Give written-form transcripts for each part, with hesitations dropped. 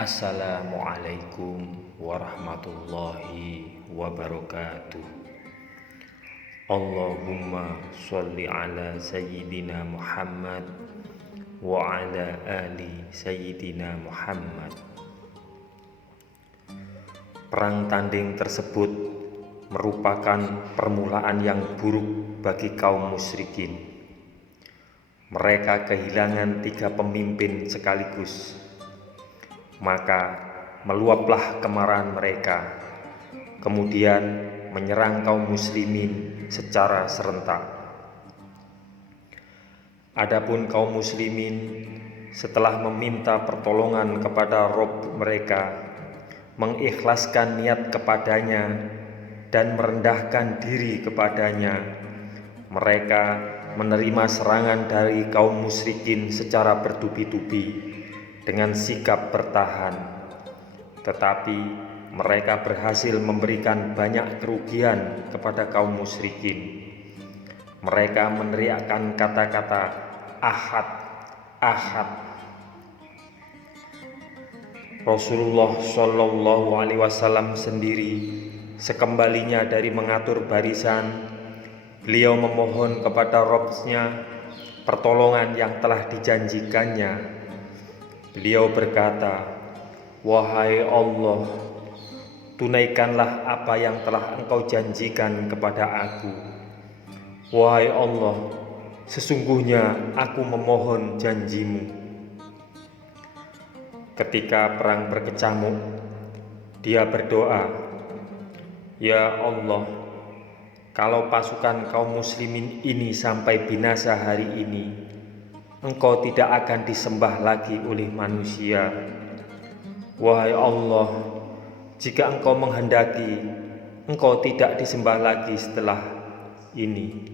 Assalamualaikum warahmatullahi wabarakatuh. Allahumma sholli ala Sayyidina Muhammad wa ala ali Sayyidina Muhammad. Perang tanding tersebut merupakan permulaan yang buruk bagi kaum musyrikin. Mereka kehilangan 3 pemimpin sekaligus. Maka meluaplah kemarahan mereka, kemudian menyerang kaum muslimin secara serentak. Adapun kaum muslimin setelah meminta pertolongan kepada Rabb mereka, mengikhlaskan niat kepadanya dan merendahkan diri kepadanya, mereka menerima serangan dari kaum musyrikin secara bertubi-tubi dengan sikap bertahan, tetapi mereka berhasil memberikan banyak kerugian kepada kaum musyrikin. Mereka meneriakkan kata-kata Ahad, Ahad. Rasulullah Shallallahu Alaihi Wasallam sendiri sekembalinya dari mengatur barisan, beliau memohon kepada Rabb-Nya pertolongan yang telah dijanjikannya. Beliau berkata, "Wahai Allah, tunaikanlah apa yang telah Engkau janjikan kepada aku. Wahai Allah, sesungguhnya aku memohon janjimu." Ketika perang berkecamuk, dia berdoa, "Ya Allah, kalau pasukan kaum muslimin ini sampai binasa hari ini, Engkau tidak akan disembah lagi oleh manusia. Wahai Allah, jika Engkau menghendaki, Engkau tidak disembah lagi setelah ini."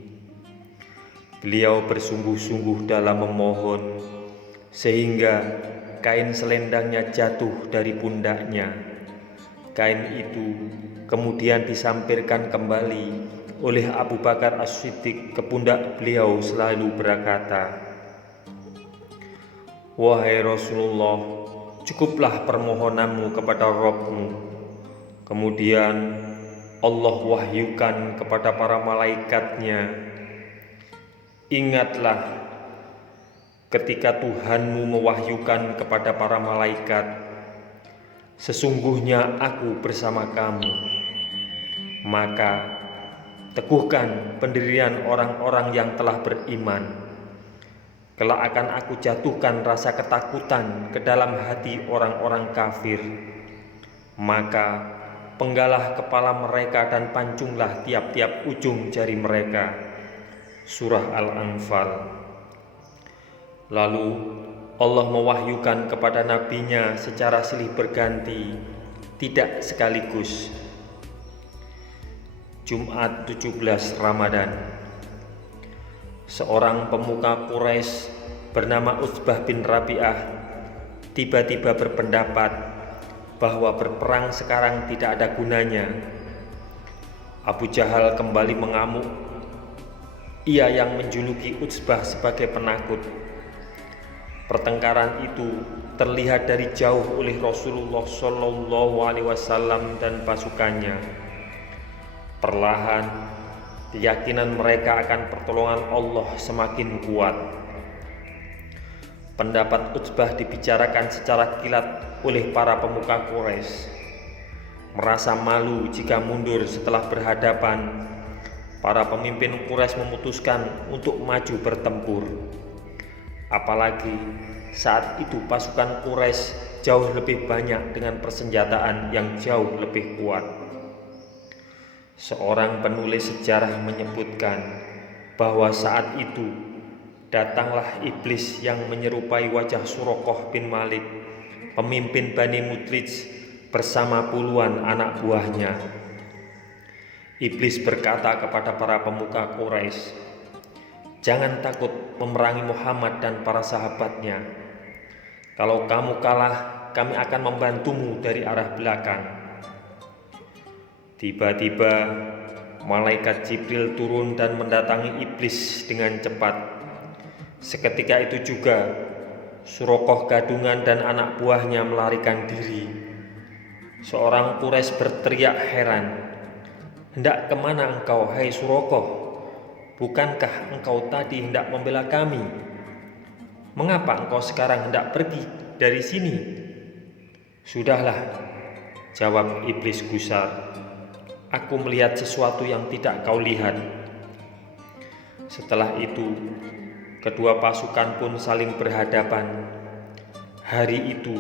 Beliau bersungguh-sungguh dalam memohon, sehingga kain selendangnya jatuh dari pundaknya. Kain itu kemudian disampirkan kembali oleh Abu Bakar As-Siddiq ke pundak beliau, selalu berkata, "Wahai Rasulullah, cukuplah permohonanmu kepada Rabb-Mu." Kemudian Allah wahyukan kepada para malaikatnya, "Ingatlah ketika Tuhanmu mewahyukan kepada para malaikat, sesungguhnya aku bersama kamu. Maka teguhkan pendirian orang-orang yang telah beriman. Kelak akan aku jatuhkan rasa ketakutan ke dalam hati orang-orang kafir. Maka penggalah kepala mereka dan pancunglah tiap-tiap ujung jari mereka." Surah Al-Anfal. Lalu Allah mewahyukan kepada nabinya secara silih berganti, tidak sekaligus. Jumat 17 Ramadan. Seorang pemuka Quraisy bernama Utsbah bin Rabi'ah tiba-tiba berpendapat bahwa berperang sekarang tidak ada gunanya. Abu Jahal kembali mengamuk. Ia yang menjuluki Utsbah sebagai penakut. Pertengkaran itu terlihat dari jauh oleh Rasulullah Shallallahu Alaihi Wasallam dan pasukannya. Perlahan keyakinan mereka akan pertolongan Allah semakin kuat. Pendapat Utsbah dibicarakan secara kilat oleh para pemuka Quraisy. Merasa malu jika mundur setelah berhadapan, para pemimpin Quraisy memutuskan untuk maju bertempur. Apalagi saat itu pasukan Quraisy jauh lebih banyak dengan persenjataan yang jauh lebih kuat. Seorang penulis sejarah menyebutkan bahwa saat itu datanglah iblis yang menyerupai wajah Suraqah bin Malik, pemimpin Bani Mudlij, bersama puluhan anak buahnya. Iblis berkata kepada para pemuka Quraisy, "Jangan takut memerangi Muhammad dan para sahabatnya. Kalau kamu kalah, kami akan membantumu dari arah belakang." Tiba-tiba malaikat Jibril turun dan mendatangi iblis dengan cepat. Seketika itu juga Suraqah gadungan dan anak buahnya melarikan diri. Seorang Quraisy berteriak heran, "Hendak kemana engkau, hai Suraqah? Bukankah engkau tadi hendak membela kami? Mengapa engkau sekarang hendak pergi dari sini?" "Sudahlah," jawab iblis gusar, "aku melihat sesuatu yang tidak kau lihat." Setelah itu, kedua pasukan pun saling berhadapan. Hari itu,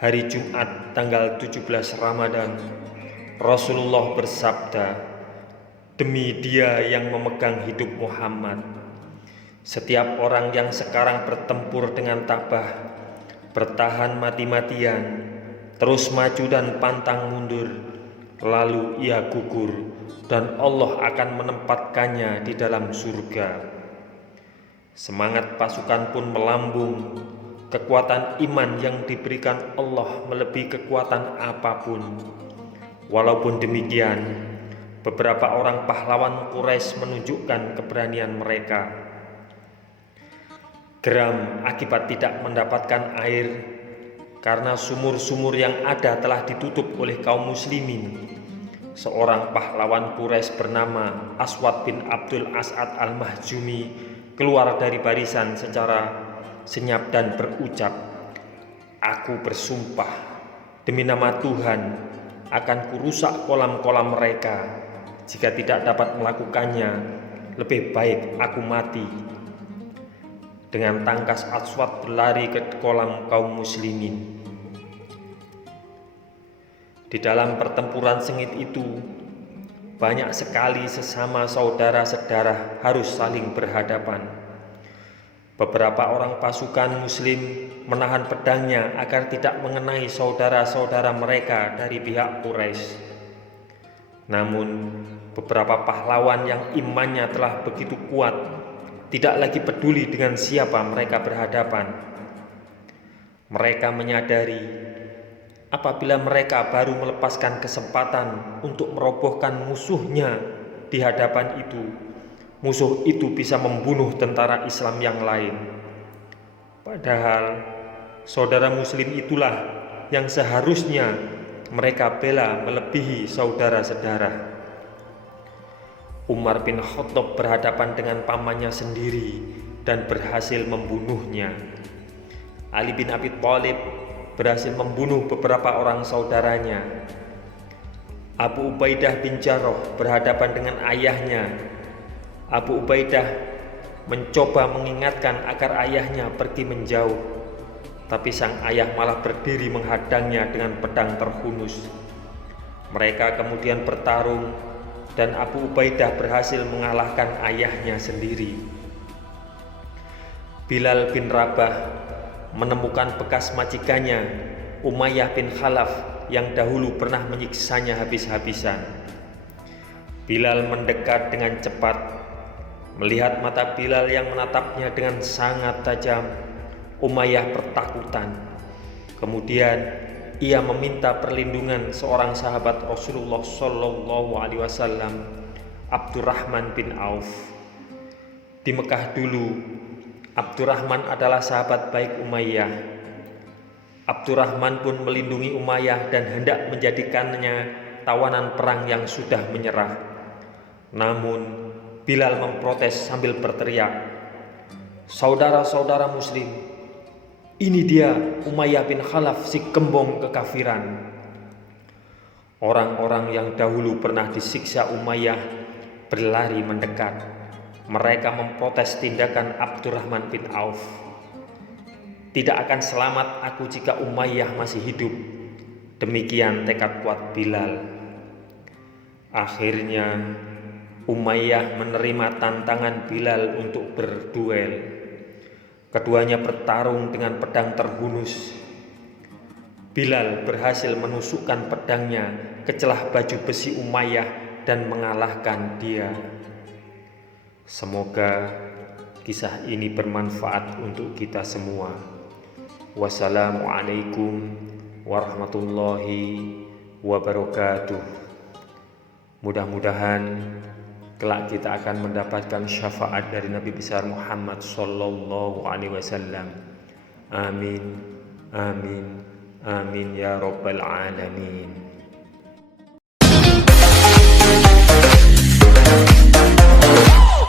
hari Jumat tanggal 17 Ramadan, Rasulullah bersabda, "Demi Dia yang memegang hidup Muhammad, setiap orang yang sekarang bertempur dengan tabah, bertahan mati-matian, terus maju dan pantang mundur, lalu ia gugur, dan Allah akan menempatkannya di dalam surga." Semangat pasukan pun melambung. Kekuatan iman yang diberikan Allah melebihi kekuatan apapun. Walaupun demikian, beberapa orang pahlawan Quraisy menunjukkan keberanian mereka. Geram akibat tidak mendapatkan air karena sumur-sumur yang ada telah ditutup oleh kaum muslimin. Seorang pahlawan Quraisy bernama Aswad bin Abdul As'ad al-Mahjumi keluar dari barisan secara senyap dan berucap, "Aku bersumpah demi nama Tuhan akan kurusak kolam-kolam mereka. Jika tidak dapat melakukannya, lebih baik aku mati." Dengan tangkas Aswad berlari ke kolam kaum muslimin. Di dalam pertempuran sengit itu, banyak sekali sesama saudara-saudara harus saling berhadapan. Beberapa orang pasukan muslim menahan pedangnya agar tidak mengenai saudara-saudara mereka dari pihak Quraisy. Namun, beberapa pahlawan yang imannya telah begitu kuat tidak lagi peduli dengan siapa mereka berhadapan. Mereka menyadari apabila mereka baru melepaskan kesempatan untuk merobohkan musuhnya di hadapan itu, musuh itu bisa membunuh tentara Islam yang lain. Padahal saudara muslim itulah yang seharusnya mereka bela melebihi saudara-saudara. Umar bin Khattab berhadapan dengan pamannya sendiri dan berhasil membunuhnya. Ali bin Abi Thalib berhasil membunuh beberapa orang saudaranya. Abu Ubaidah bin Jarrah berhadapan dengan ayahnya. Abu Ubaidah mencoba mengingatkan agar ayahnya pergi menjauh, tapi sang ayah malah berdiri menghadangnya dengan pedang terhunus. Mereka kemudian bertarung dan Abu Ubaidah berhasil mengalahkan ayahnya sendiri. Bilal bin Rabah menemukan bekas majikannya Umayyah bin Khalaf yang dahulu pernah menyiksanya habis-habisan. Bilal mendekat dengan cepat. Melihat mata Bilal yang menatapnya dengan sangat tajam, Umayyah bertakutan. Kemudian ia meminta perlindungan seorang sahabat Rasulullah SAW, Abdurrahman bin Auf. Di Mekah dulu, Abdurrahman adalah sahabat baik Umayyah. Abdurrahman pun melindungi Umayyah dan hendak menjadikannya tawanan perang yang sudah menyerah. Namun Bilal memprotes sambil berteriak, "Saudara-saudara muslim, ini dia Umayyah bin Khalaf, si gembong kekafiran." Orang-orang yang dahulu pernah disiksa Umayyah berlari mendekat. Mereka memprotes tindakan Abdurrahman bin Auf. "Tidak akan selamat aku jika Umayyah masih hidup." Demikian tekad kuat Bilal. Akhirnya Umayyah menerima tantangan Bilal untuk berduel. Keduanya bertarung dengan pedang terhunus. Bilal berhasil menusukkan pedangnya ke celah baju besi Umayyah dan mengalahkan dia. Semoga kisah ini bermanfaat untuk kita semua. Wassalamualaikum warahmatullahi wabarakatuh. Mudah-mudahan kelak kita akan mendapatkan syafaat dari Nabi besar Muhammad sallallahu alaihi wasallam. Amin, amin, amin ya Rabbal Alamin.